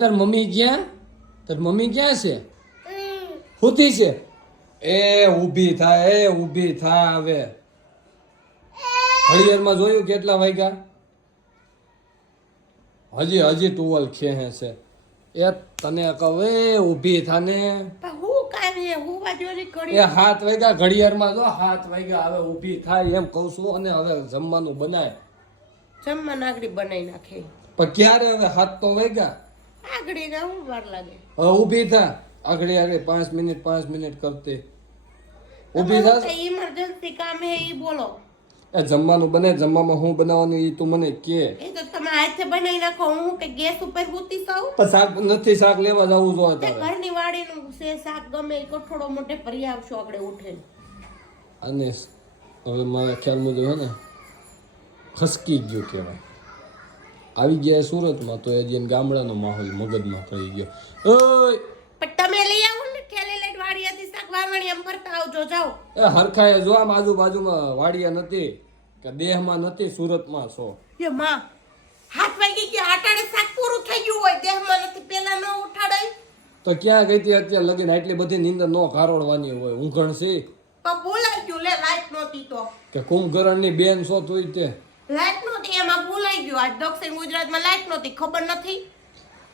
તાર મમ્મી ક્યાં? તાર મમ્મી ક્યાં છે? હુતી છે? એ ઊભી થા, એ ઊભી થા. હવે ઘડિયાળમાં જોયું કેટલા વાગ્યા? હજી હજી ટુવલ ખેહે છે. એ તને કહું, એ ઊભી થાને. એ 7 વાગ્યા ઘડિયાળમાં જો 7 વાગ્યા. હવે ઊભી થાય એમ કહું છું. અને હવે જમવાનું બનાય. જમવાનું આગળ બનાવી નાખે. પણ ક્યારે? હવે 7 તો વાગ્યા. આગળ હું વાર લાગે. હવે ઊભી થા. આગળ 5 મિનિટ કરતી ઊભી થા. ઇમરજન્સી કામ હે ઈ બોલો. એ જમવાનું બને. જમવામાં હું બનાવવાનું ઈ તું મને કે. એ તો તમે હાથે બનાવી નાખો. હું કે ગેસ ઉપર પૂતી સૌ. પણ શાક નથી, શાક લેવા જવું જોઈએ તે તારે. ઘરની વાડીનું છે શાક ગમે એ કઠોળો મોટે ભરી આવશો આગળ ઉઠે. અને હવે મારા ખ્યાલ મુજબ હે ને ખસકી ગયું કહેવાય. આવી ગયા સુરતમાં તો હજી ગામડાનો માહોલ મગજમાં પડી ગયો. ઓય પણ તમે લઈ આવો ને ઠેલી લઈને વાડીયાથી શાક વાવણી એમ ફરતા આવજો જાઓ. એ હરખાએ જો આમ આજુબાજુમાં વાડિયા નથી કે દેહમાં નથી, સુરતમાં છો. એ માં 7 વાગી ગયા. આટાડે શાક પૂરું થઈ ગયું હોય દેહમાં નથી પેલા ન ઉઠાડાય તો ક્યાં ગઈ હતી અત્યારે લગીને? આટલી બધી નીંદર નો કારોડવાની હોય. ઊંઘણ છે તો બોલાઈ ગયું. લે લાઈટ નહોતી તો કે કુંભકરણની બેન છો તુંય તે. લાઈટ નહોતી એમાં ભૂલાઈ ગયું. આજ દક્ષિણ ગુજરાતમાં લાઈટ નહોતી ખબર નથી.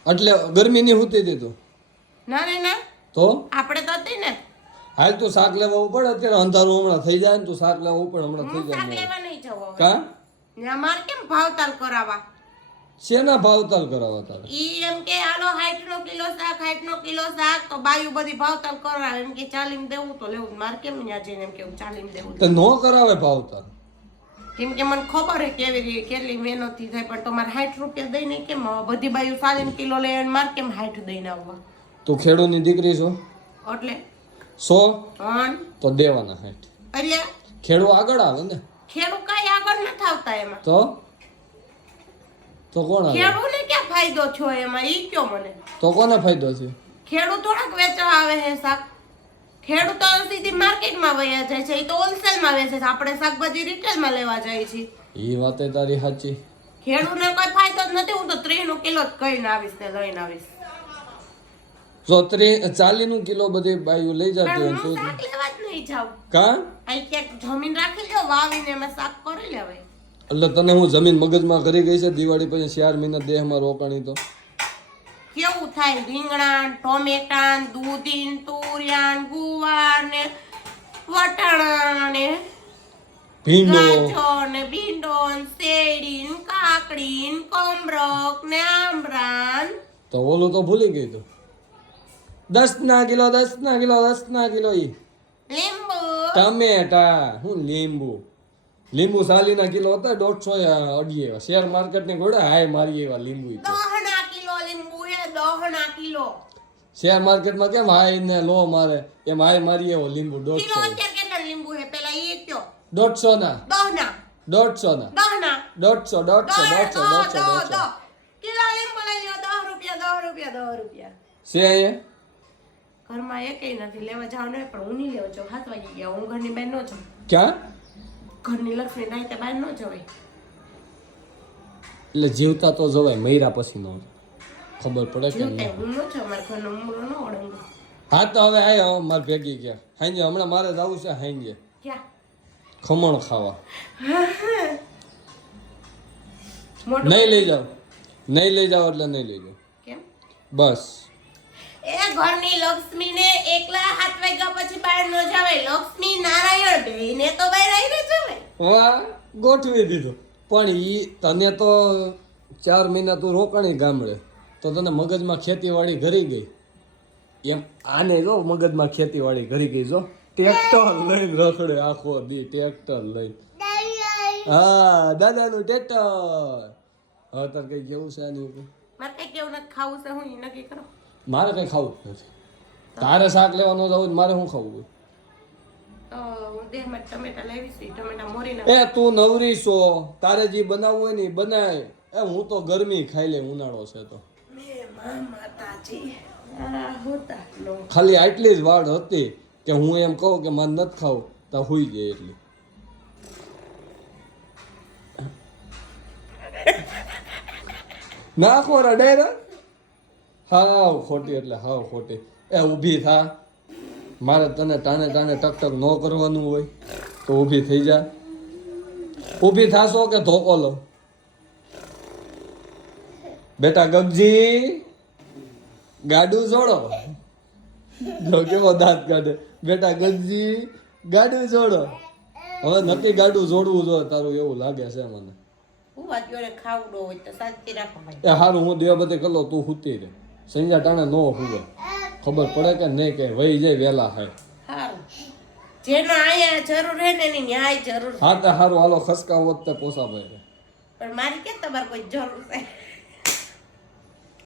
એટલે ગરમીની હુતી હતી તું? ના રે ના તો આપણે તો હતી ને. હાલ તું શાક લેવા ઉપર. અત્યારે અંધારું હમણાં થઈ જાય ને તું શાક લેવા ઉપર હમણાં થઈ હું શાક જાય. લેવા નહીં જવો કા ને મારે કેમ ભાવતાલ કરાવવા? શેના ભાવતાલ કરાવવા તારે? ઈ એમ કે હાલો 60 કિલો શાક 60 કિલો શાક તો બાયુ બધી ભાવતાલ કરાવે. એમ કે ચાલીને દેવું તો લેવું. મારે કેમ ત્યાં જઈને એમ કેવું ચાલીને દેવું? તો નો કરાવે ભાવતાલ. કેમ કે મને ખબર હે કેટલી મહેનતથી થાય. પણ તમારે 60 રૂપિયા દઈને કેમ બધી બાયુ 40 કિલો લે અને મારે કેમ 60 દઈને આવવા? તું ખેડૂતની દીકરી છો એટલે 100 તો દેવાના 60. એટલે ખેડૂ આગળ આવે ને. ખેડૂત કઈ આગળ નથી આવતા એમાં. તો કોણ આવે? ખેડૂતને ક્યાં ફાયદો થયો એમાં ઈ કયો મને. તો કોને ફાયદો છે? ખેડૂત થોડાક વેચવા આવે છે શાક. ખેડૂતો સીધી માર્કેટમાં વયા જાય છે. ઈ તો હોલસેલમાં વેચે છે. આપણે શાકભાજી રિટેલમાં લેવા જાય છે. ઈ વાતે તારી સાચી. ખેડૂતને કોઈ ફાયદો જ નથી. હું તો 30 કિલો જ કઈને આવીશ ને લઈને આવીશ. જો 40 કિલો બધી બાયું લઈ જતી હોય હું તો શાક લેવા જ નહીં જાઉં. કા અહીં ક્યાંક જમીન રાખી લ્યો વાવીને એમાં શાક કરી લેવાય. એટલે તને હું જમીન મગજમાં કરી ગઈ છે દિવાળી પછી 4 મહિના દેહમાં રોકાણી તો કેવું થાય? રીંગણા, ટોમેટા, દૂધી, તુરિયા, ગુવાર ને વટાણા ને ભીંડો ગાજર ને ભીંડો ને શેરડી ને કાકડી ને કમરક ને આંબળા ને તો ઓલું તો ભૂલી ગઈ તું. 10 કિલો ઈ લીંબુ ટમેટા. હું લીંબુ 40 કિલો હતા. 150 અડીએ શેર માર્કેટ ની ઘોડા હાય મારી એવા લીંબુ. 10 કિલો લીંબુ હે 10 કિલો. શેર માર્કેટ માં કેમ હાય ને લો મારે એમ હાય મારી એવો લીંબુ કિલો 150. અત્યારે કેટલા લીંબુ હે પેલા ઈ કયો? 150 ના 10 ના 150 ના 10 ના 150 કિલો લીંબુ લઈ લ્યો. 10 રૂપિયા. છે અહીંયા ઘરમાં એકેય નથી લેવા જાવ ને. પણ હું નહીં લેવા જાઉં. 7 વાગી ગયા. હું ઘરની બહાર ન જાઉં. ક્યાં? ઘરની લક્ષ્મી નાઈતે બહાર ન જવાય. એટલે જીવતા તો જવાય, મૈરા પછી નો ખબર પડે કે જીવતે હું ન જાઉં. મારા ઘરનો ઉમરો ન ઓળંગો. હા તો હવે આયો માર ભેગી ગયા હાંજે. હમણાં મારે જવું છે હાંજે ક્યાં? ખમણ ખાવા. મોટું નહીં લઈ જાવ એટલે નહીં લઈ જાવ કેમ? બસ. એ ઘરની લક્ષ્મીને એકલા 7 વાગ્યા પછી બહાર ન જવાય. લક્ષ્મી નારાયણ બેયને તો બહાર આવીને જવાય. વાહ ગોઠવી દીધું. પણ ઈ તને તો 4 મહિના તું રોકાણી ગામડે તો તને મગજમાં ખેતીવાડી ઘરી ગઈ એમ. આને જો મગજમાં ખેતીવાડી ઘરી ગઈ. જો ટ્રેક્ટર લઈને રખડે આખો દી. ટ્રેક્ટર લઈને હા દાદાનું ટ્રેક્ટર. હવે તાર કઈ કેવું છે આની ઉપર? મારે કઈ કેવું નથી. ખાવું છે હું ઈ નક્કી કરો. મારે કઈ ખાવું જ નથી. તારે શાક લેવા ન જવું મારે શું ખાવું? તો હું દેહમાં ટમેટા લાવી છું. ટમેટા મોરી એ તું નવરી છો. તારે જે બનાવવું હોય ને ઈ બનાય. એ હું તો ગરમી ખાઈ લે. ઉનાળો છે તો માતાજી હોતા નો. ખાલી આટલી જ વાડ હતી કે હું એમ કહું કે મારે નથી ખાવું તો હુઈ ગઈ. એટલી નાખો ડાયરા હાવ ખોટી એટલે હાવ ખોટી. એ ઊભી થા. મારે તને ટાણે ટાણે ટક ટક ન કરવાનું હોય તો ઊભી થઈ જા. ઊભી થાશો કે ધોકો લો? બેટા ગગજી ગાડું જોડો. જો કેવો દાંત કાઢે. બેટા ગગજી ગાડું જોડો. હવે નક્કી ગાડું જોડવું જોઈએ તારું એવું લાગે છે મને. હું વાત જોડે ખાવડો હોય તો શાંતિ રાખો ભાઈ. એ હારું હું દેવાબતી કર લઉં, તું હુતી રે. સંજા ટાણે નો હુવે. ખબર પડે કે નહીં કે વહી જાય વેલા હાય. સારું જેનો અહીંયા જરૂર હે ને એની ન્યાય જરૂર છે. હા તો હારું હાલો ખસકા વખતે પોસા ભાઈ. પણ મારી કે તમારે કોઈ જરૂર છે